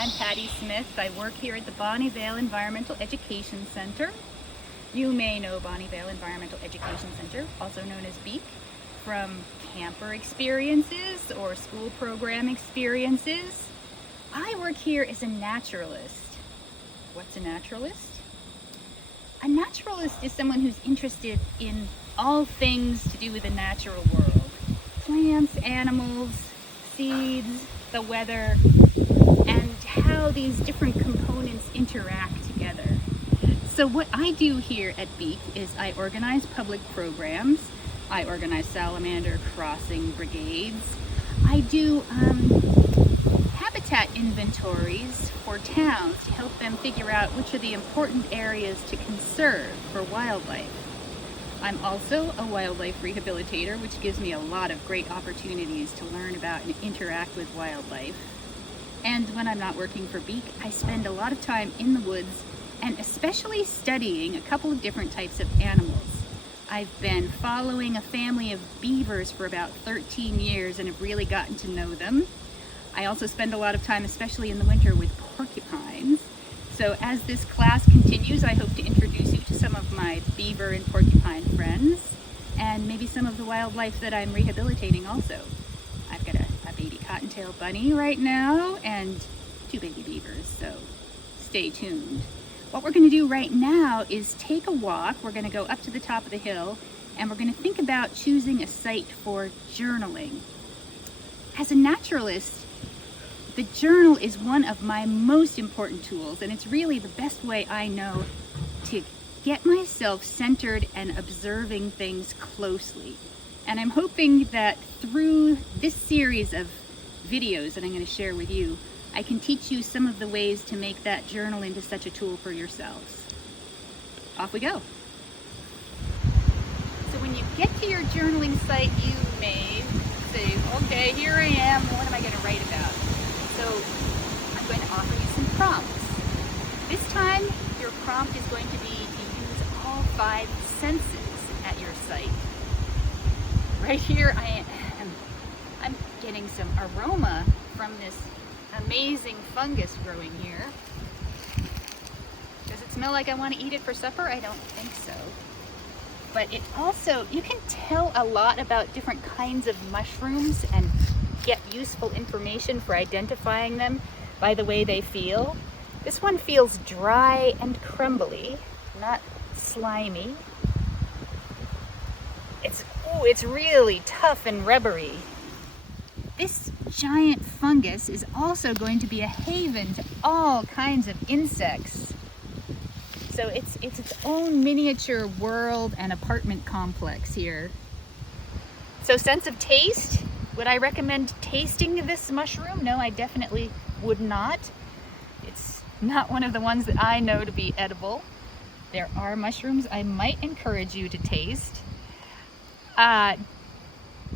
I'm Patty Smith. I work here at the Bonnievale Environmental Education Center. You may know Bonnievale Environmental Education Center, also known as BEEC, from camper experiences or school program experiences. I work here as a naturalist. What's a naturalist? A naturalist is someone who's interested in all things to do with the natural world. Plants, animals, seeds, the weather, and how these different components interact together. So what I do here at BEEC is I organize public programs. I organize salamander crossing brigades. I do habitat inventories for towns to help them figure out which are the important areas to conserve for wildlife. I'm also a wildlife rehabilitator, which gives me a lot of great opportunities to learn about and interact with wildlife. And when I'm not working for BEEC, I spend a lot of time in the woods and especially studying a couple of different types of animals. I've been following a family of beavers for about 13 years and have really gotten to know them. I also spend a lot of time, especially in the winter, with porcupines. So as this class continues, I hope to introduce you to some of my beaver and porcupine friends, and maybe some of the wildlife that I'm rehabilitating also. I've got a baby cottontail bunny right now and 2 baby beavers, so stay tuned. What we're going to do right now is take a walk. We're going to go up to the top of the hill, and we're going to think about choosing a site for journaling. As a naturalist, the journal is one of my most important tools, and it's really the best way I know to get myself centered and observing things closely. And I'm hoping that through this series of videos that I'm going to share with you, I can teach you some of the ways to make that journal into such a tool for yourselves. Off we go. So when you get to your journaling site, you may say, okay, here I am, what am I going to write about? So I'm going to offer you some prompts. This time, your prompt is going to be to use all 5 senses at your site. Right here, I'm getting some aroma from this amazing fungus growing here. Does it smell like I want to eat it for supper? I don't think so. But it also, you can tell a lot about different kinds of mushrooms and get useful information for identifying them by the way they feel. This one feels dry and crumbly, not slimy. It's really tough and rubbery. This giant fungus is also going to be a haven to all kinds of insects. So it's its own miniature world and apartment complex here. So sense of taste, would I recommend tasting this mushroom? No, I definitely would not. It's not one of the ones that I know to be edible. There are mushrooms I might encourage you to taste.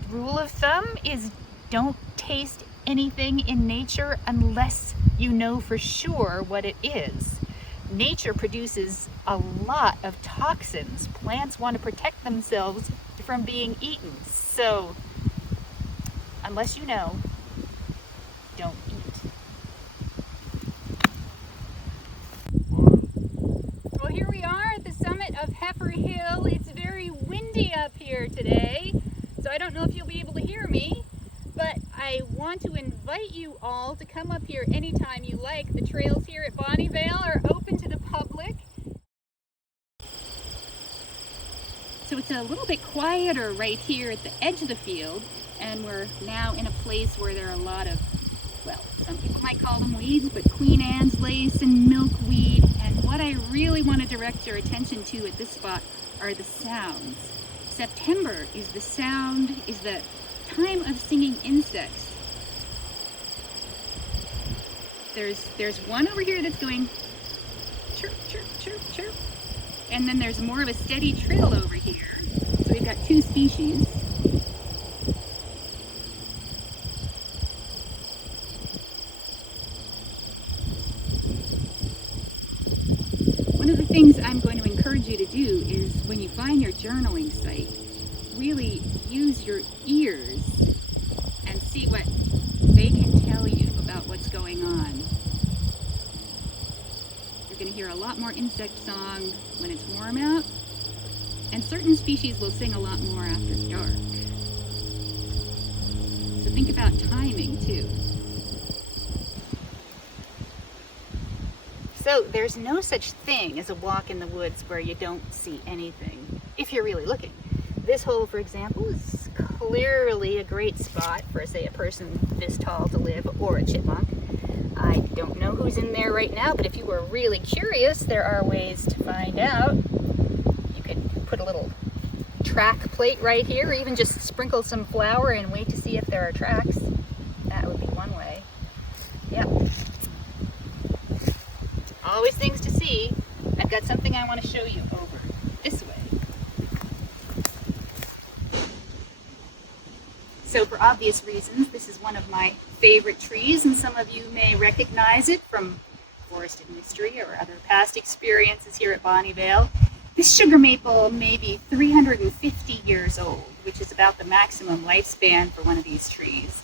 Rule of thumb is don't taste anything in nature unless you know for sure what it is. Nature produces a lot of toxins. Plants want to protect themselves from being eaten. So, unless you know, don't eat. Well, here we are at the summit of Heifer Hill. It's very windy up here today, so I don't know if you'll be able to hear me, but I want to invite you all to come up here anytime you like. The trails here at Bonnievale are open to the public. So it's a little bit quieter right here at the edge of the field, and we're now in a place where there are a lot of, well, some people might call them weeds, but Queen Anne's lace and milkweed. And what I really want to direct your attention to at this spot are the sounds. September is the time of singing insects. There's one over here that's going chirp, chirp, chirp, chirp. And then there's more of a steady trill over here. So we've got 2 species. One of the things I'm going to encourage you to do is when you find your journaling site, really use your ears and see what they can tell you about what's going on. hear a lot more insect song when it's warm out, and certain species will sing a lot more after dark. So think about timing too. So there's no such thing as a walk in the woods where you don't see anything, if you're really looking. This hole, for example, is clearly a great spot for, say, a person this tall to live, or a chipmunk. I don't know who's in there right now, but if you were really curious, there are ways to find out. You could put a little track plate right here, or even just sprinkle some flour and wait to see if there are tracks. That would be one way. Yep. Always things to see. I've got something I want to show you over this way. So for obvious reasons, this is one of my favorite trees, and some of you may recognize it from forested mystery or other past experiences here at Bonnievale. This sugar maple may be 350 years old, which is about the maximum lifespan for one of these trees.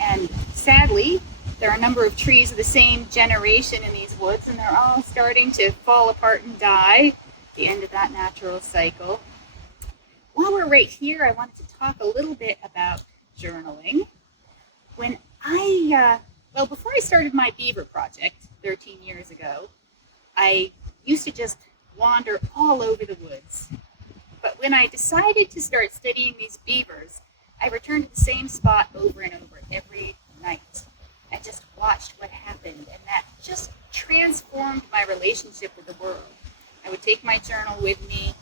And sadly, there are a number of trees of the same generation in these woods, and they're all starting to fall apart and die, the end of that natural cycle. While we're right here, I wanted to talk a little bit about journaling. Before I started my beaver project 13 years ago, I used to just wander all over the woods. But when I decided to start studying these beavers, I returned to the same spot over and over every night. I just watched what happened, and that just transformed my relationship with the world. I would take my journal with me,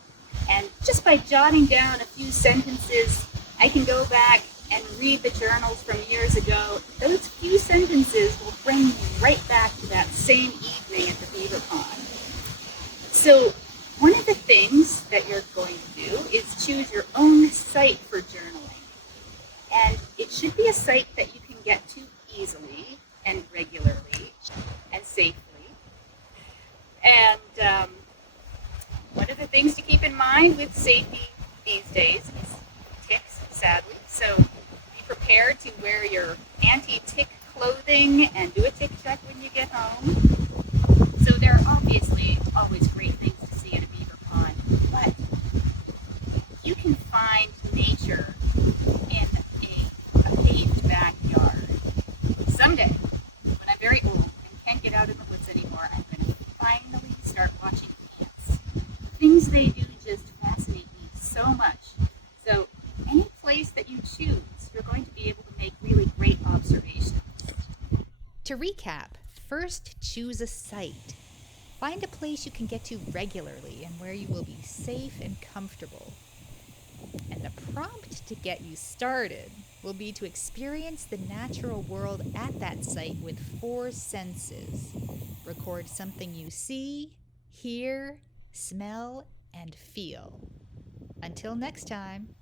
and just by jotting down a few sentences, I can go back and read the journals from years ago. Those few sentences will bring me right back to that same evening at the beaver pond. So one of the things that you're going to do is choose your own site for journaling. And it should be a site that you can get to easily and regularly and safely. And one of the things to keep in mind with safety these days is ticks, sadly. So be prepared to wear your anti-tick clothing and do a tick check when you get home. So there are obviously always great things to see at a beaver pond, but you can find nature in a paved backyard. Someday, when I'm very old and can't get out in the woods anymore, I'm going to finally start watching ants. The things they do just fascinate me so much. So any place that you choose, you're going to be able to make really great observations. To recap, first choose a site. Find a place you can get to regularly and where you will be safe and comfortable. And the prompt to get you started will be to experience the natural world at that site with 4 senses. Record something you see, hear, smell, and feel. Until next time.